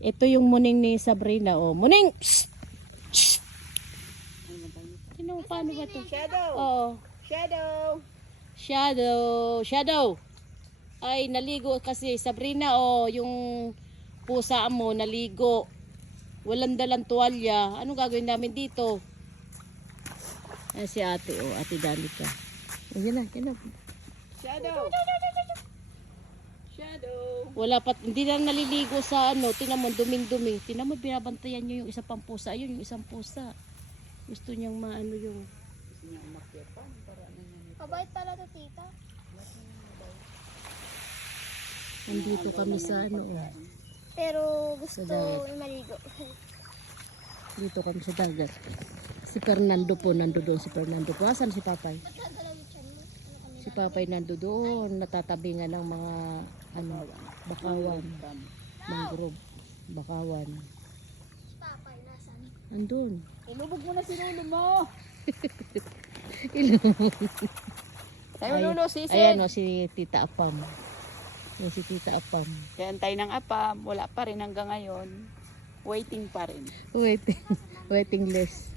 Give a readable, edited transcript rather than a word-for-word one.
Ito yung muning ni Sabrina. Oh, muning! Psst! Psst! Paano ba ito? Shadow. Oo. Shadow. Shadow. Shadow. Ay, naligo kasi. Sabrina, oh, yung pusa mo, naligo. Walang dalang tuwalya. Anong gagawin namin dito? Ay, si ate, oh, ate Danica. Oh, yan na, yan na. Shadow. Shadow. Wala pa, hindi na naliligo sa ano. Tingnan mo, duming-dumi. Tingnan mo, binabantayan nyo yung isang pang pusa. Ayun, yung isang pusa. Gusto niyang maano yung... Gusto niya umakyapan para ano niya. Mabait pala to, tita. Nandito kami sa ano. Oh. Pero gusto Sa dagat. maligo. Dito kami sa dagat. Si Fernando po, nando doon si Fernando po. Asan si Papay? Si Papay nando doon. Natatabingan ng mga ano, bakawan. Mangrove. Bakawan. Papay, nasan? Andun. Ilubog mo na si Lolo mo. Tayo Lolo, sisid. Ayan o, si Tita Apam. Yan si Tita Apam. Kaya tayo ng apam. Wala pa rin hanggang ngayon. Waiting pa rin. Waiting list.